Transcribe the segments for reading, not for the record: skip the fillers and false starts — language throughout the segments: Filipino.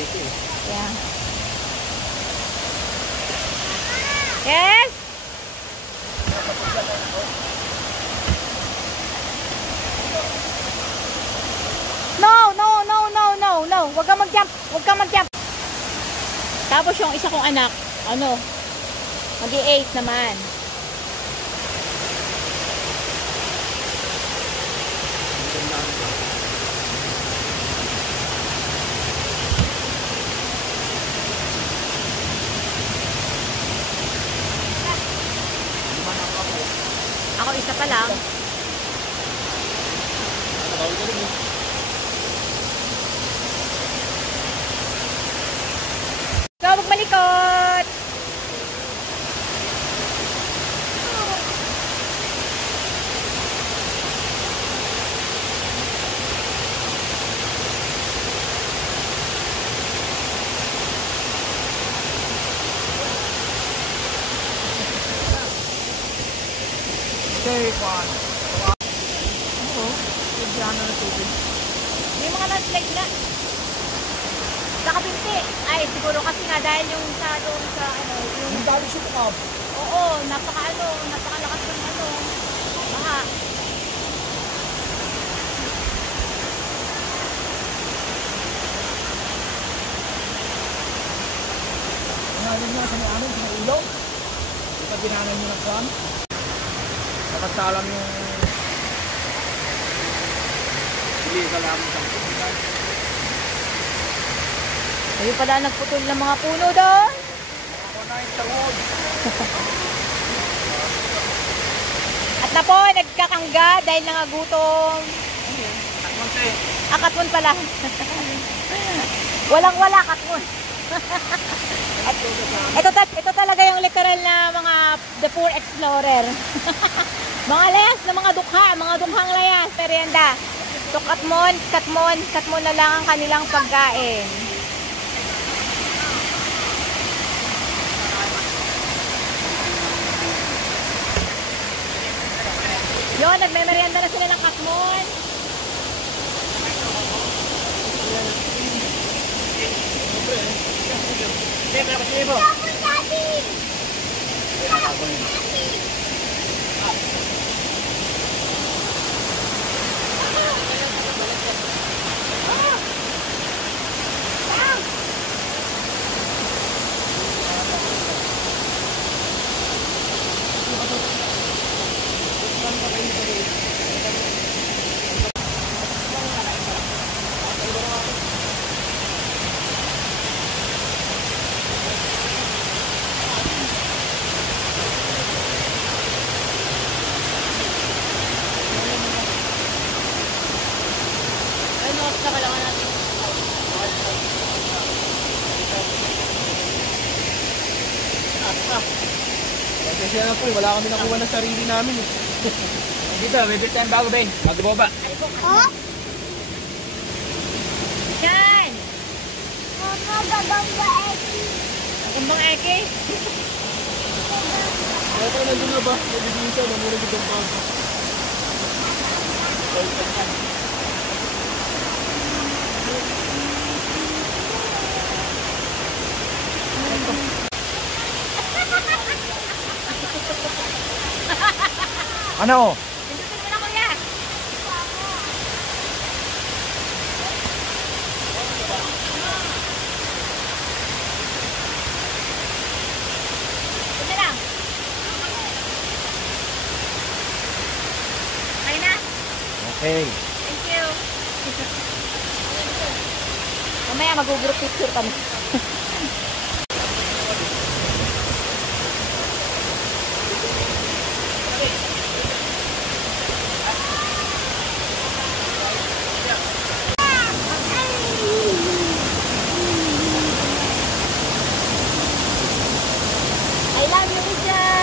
dito eh. Yeah. Yes? No, no, no, no, no, no. Huwag kang mag-jump. Huwag kang mag-jump. Tapos yung isa kong anak, ano, mag-8 naman. Ako isa pa lang. So, magmalikot! Okay, Juan. Oo, tubyan na tubig. May mga landslide na. Sa kabinti. Ay, siguro kasi nga dahil yung sa doon sa ano, Yung dali siya tumab. oo, napakalakas ng ano, baha. Ngayon nga sa may amin, sa may ilog. Kapag ginanan nyo ng kwan, nakatalang yung hindi ka lang sa kumitan. Ayun pala nagputol ng mga puno doon. Ako na yung tawag. At na po, nagkakangga dahil nangagutom. Takmonte. Katmon pala. Walang-wala, katmon. ito talaga yung literal na mga the poor explorer. Mga layas na mga dukhang layas, merienda. So katmon na lang ang kanilang pagkain. Yun, nagme-merienda na sila ng katmon. Pasensya na po eh, wala kami nakuha ng sarili namin eh. Dito, may bit tayong bago ba eh, magboba. Oh? Yan! Ang bang eke? Kaya tayo nandun na ba? Nabibisa, namurag itong bago. Ano? Pindutin mo na, kuya! Ito lang. Okay na? Okay. Thank you. Mamaya mag-group picture kami. I love you, Isha!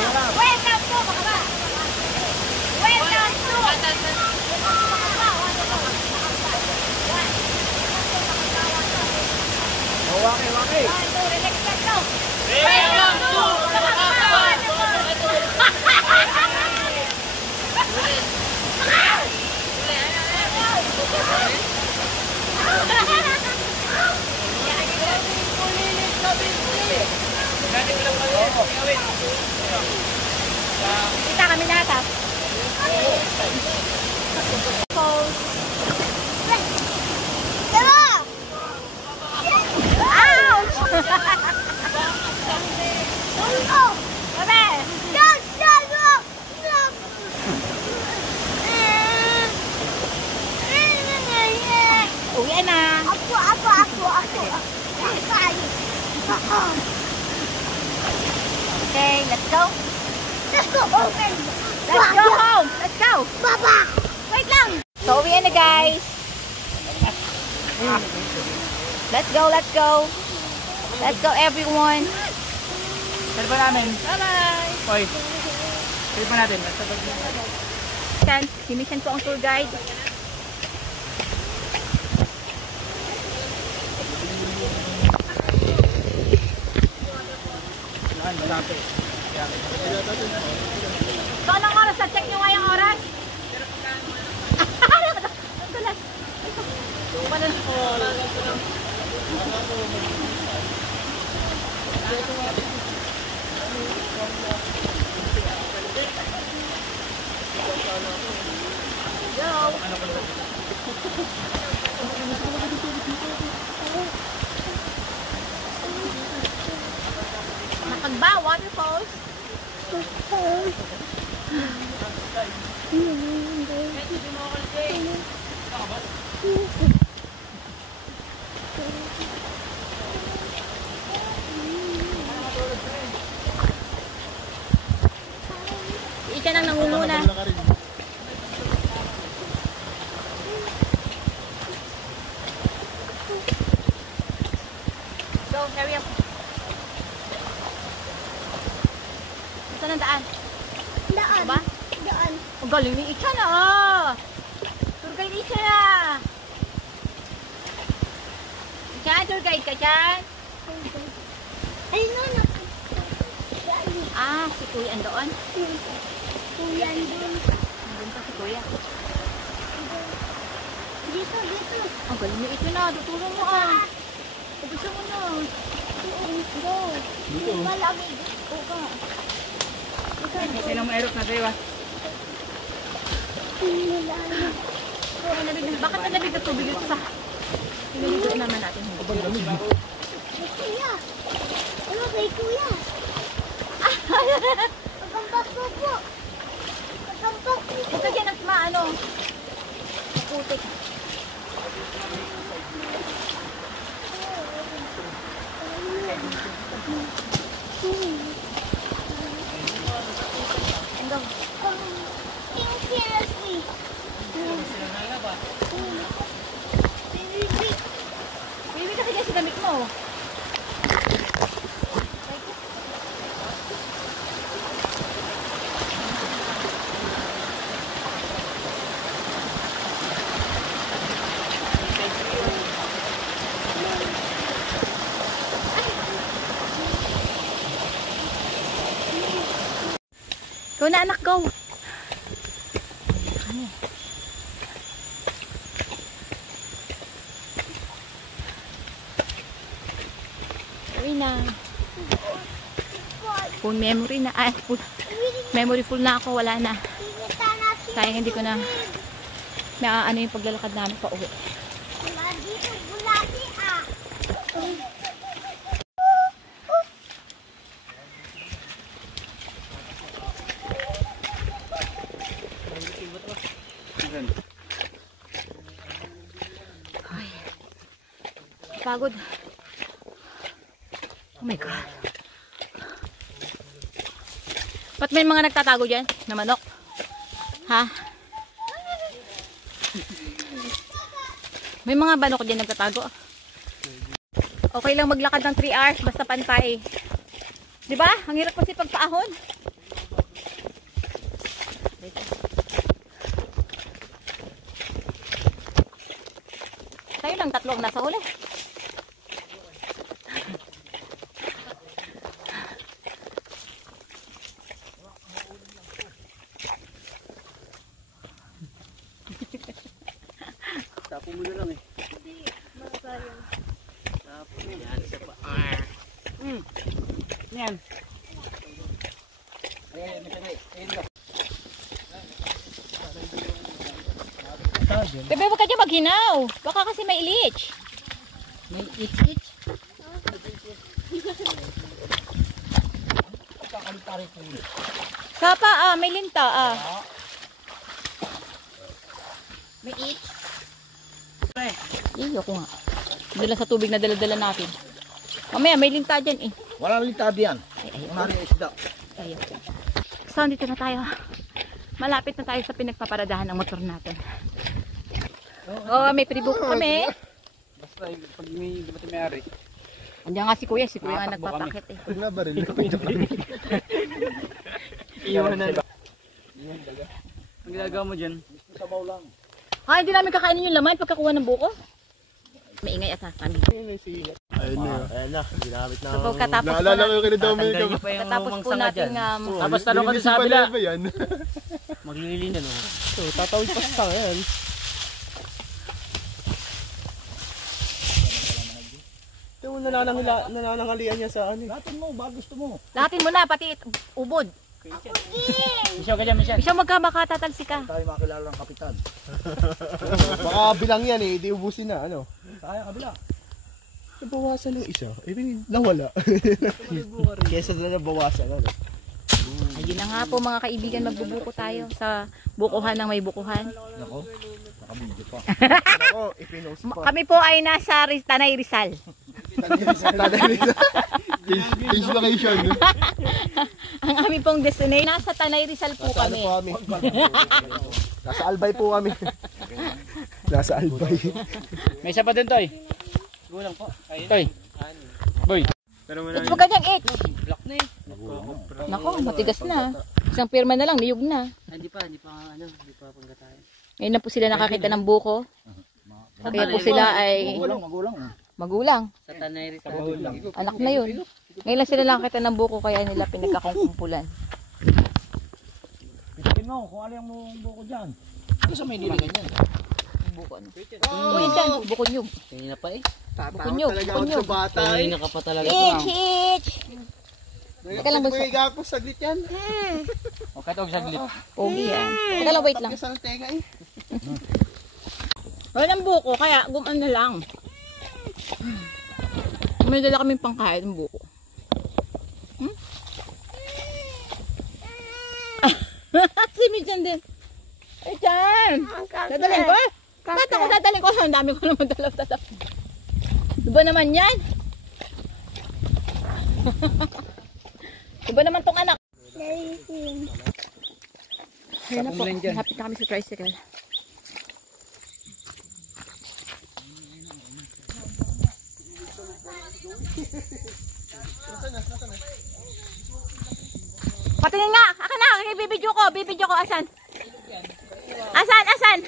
Welcome to Makaba. Welcome to Waki. relax lang. Welcome to kita kami nata. Ouch! Uwi na. Ako. Okay, let's go. Let's go. Okay. Let's go home. Let's go. Baba. Wait lang. So, uwi na guys. Let's go. Let's go everyone. Saan ba namin? Bye-bye. Hoy. Saan ba natin? Sinisan ko ang tour guide. So, anong oras? Check nyo nga yung oras? Ang dulas. Nakagba, waterfalls. Ika nang nangunguna. Go, hurry up. Saan ang daan? Daan. Ba? Daan. Ang galing ni Icha na. Tour guide Icha na. Icha, tour guide ka dyan. Ay, no. Ah, si Kuya andoon. Kuya, doon. Nandun pa si Kuya. Dito. Ang galing ni Icha na. Tutulong mo ah. Gusto mo na. Go. Dito. Malamig. Oo. Kasi nang maerok na sa'yo ah. Bakit nalamig na tubig ito sa... Pinaligoan naman natin. Kuya. Ano kay Kuya? Pagkampak po po. Huwag ka dyan ang maano. Putik. Hanggang. Seriously. Baby, kasi dyan si damit mo. Go na anak, go! Uwi na. Phone memory na. Ay, memory full na ako. Wala na. Sayang hindi ko na ano yung paglalakad namin pa uwi. Dito, bulati ah. Ay, pagod. Oh my God. Ba't may mga nagtatago dyan na manok? Ha? May mga manok dyan nagtatago. Okay lang maglakad ng 3 hours basta pantay. Diba? Ang hirap kasi pagpaahon. Tayo lang tatlo ang nasa huli. Tapo mo na lang eh. Hindi, masayang. Tapo mo. Yan, isa pa. Yan. Ayan, ayan lang. Bebe, huwag ka dyan maghinaw. Baka kasi may ilich. May itch. Pagkakalipari ko yun. Sapa may linta May itch. Iyo ko nga. Dala sa tubig na dala-dala natin. Mamaya may linta dyan eh. Walang litabi yan. Wala na isda. Ayun. So, dito na tayo. Malapit na tayo sa pinagpaparadahan ng motor natin. May pre-book kami. Basta pag may may-ari. Andiyan nga si Kuya. Si Kuya nga nagpapakit eh. Pag nabaril ko ito pa. Iwan na. Ang ginagawa mo dyan? Sabaw lang. Hindi namin kakainin yung laman pagkakuha ng buko. Maingay at kami. Ayun na, ginamit na. So, pagkatapos po Naalala ko natin, yung kay Dominic. pagkatapos po natin Tapos talong ka sa kabila. Yan. Maglilinan o. So, tatawid pa sa yan. Ito mo nananangalian niya sa ano. Latin mo, ba gusto mo? lahatin mo na, pati ubod. Isyaw ka dyan, Michelle. Isang magkamakatatagsi ka. Tayo makilala ng kapitan. Baka bilang yan eh, di ubusin na ano. Tayo kabila. Nabawasan ng isa. Nawala. Kesa na nabawasan ano. Ayun na nga po mga kaibigan, magbubuko tayo sa bukuhan ng may bukuhan. Nako, nakabidyo pa. Ako, ipinost pa. Kami po ay nasa Tanay Rizal. Change location. Ang aming pong destination, nasa Tanay Rizal po Nasa ano kami. po kami? Nasa Albay po kami. Nasa Albay. May isa pa din, Toy. Gulang po. Toy. Boy. It's mo ganyang it. Black na eh. Nako, matigas na. Isang pirma na lang, niyog na. Hindi pa panggatayan. Ngayon na po sila nakakita ng buko. Kaya po sila ay magulang. Sa Tanay Rizal. Anak na yun. Ngayon lang sila nakakita ng buko kaya nila pinagkakungkumpulan. Pitin mo kung ano yung buko dyan. Ito sa may niligan yan. Buko ano? Uy, dyan, buko nyug. Kanina pa eh. Buko nyug, Talaga buko ako nyug. sa bata eh. Kanina ka pa talaga. Hitch! Teka lang, bunso. Nagpahiga ako saglit yan. O katog saglit. Pogi yan. Teka lang, wait lang. Tapos ang tenga eh. Walang buko, kaya gumaan na lang. May dala kaming pangkain ng buko. Si Michan din. Ay, Chan! Dadalhin ko? Bakit ako dadalhin ko? Ang dami ko naman dalaw-dalaw. Diba naman yan? Diba naman tong anak? Ayun na po. Happy na kami sa tricycle. Patingin nga! Aka na! Bibidyo ko! Bibidyo ko! Asan? Asan? Asan?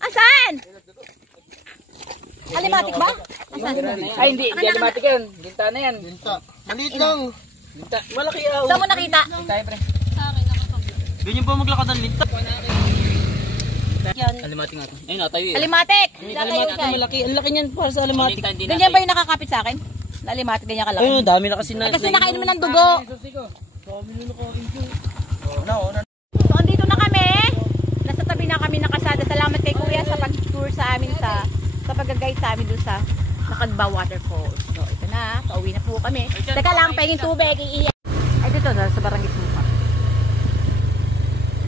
Asan? Alimatik ba? Asan? Ay hindi, hindi alimatik yan. Ginta na yan. Maliit lang. Ginta. Malaki ah. Saan mo nakita? Tayo pre. Doon yung pa maglakad ng linta. Alimatik nga to. Ayun natayo eh. Alimatik! Latayo siya. Malaki, ang laki niyan para sa alimatik. Ganyan ba yung nakakapit sa akin? Na alimatik, ganyan kalaki. Ayun, dami na kasi na. Kasi nakain mo ng dugo. So, andito na kami. Nasa tabi na kami ng kasada. Salamat kay Kuya sa pag-tour sa amin sa pag-guide sa amin doon sa Nakagba Waterfalls. So, ito na. Pauwi na po kami. Teka lang, pahingin tubig. Iiyak. Ay, dito na sa Barangay Sumuka.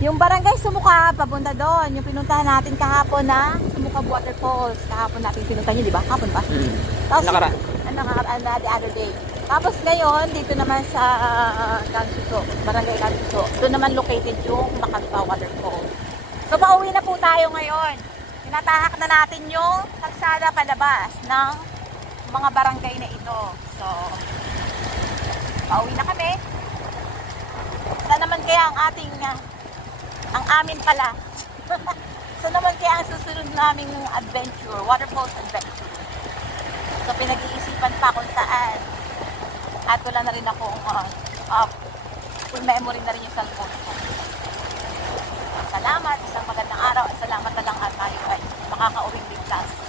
Yung Barangay Sumuka, papunta doon. Yung pinuntahan natin kahapon na Sumuka Waterfalls. Kahapon natin pinuntahan yun, di ba? Kahapon ba? Tapos, the other day. Tapos ngayon, dito naman sa Gansuso, Barangay Gansuso. Doon naman located yung Nakagba Waterfalls. So, pauwi na po tayo ngayon. Tinatahak na natin yung kalsada palabas ng mga barangay na ito. So, pauwi na kami. Saan naman kaya ang ating Ang amin pala. So naman kaya ang susunod naming adventure, water falls adventure. So pinag-iisipan pa kung saan. At wala na rin akong full memory na rin yung cellphone ko. Salamat, isang magandang araw at salamat na lang at tayo ay makakauwing ligtas.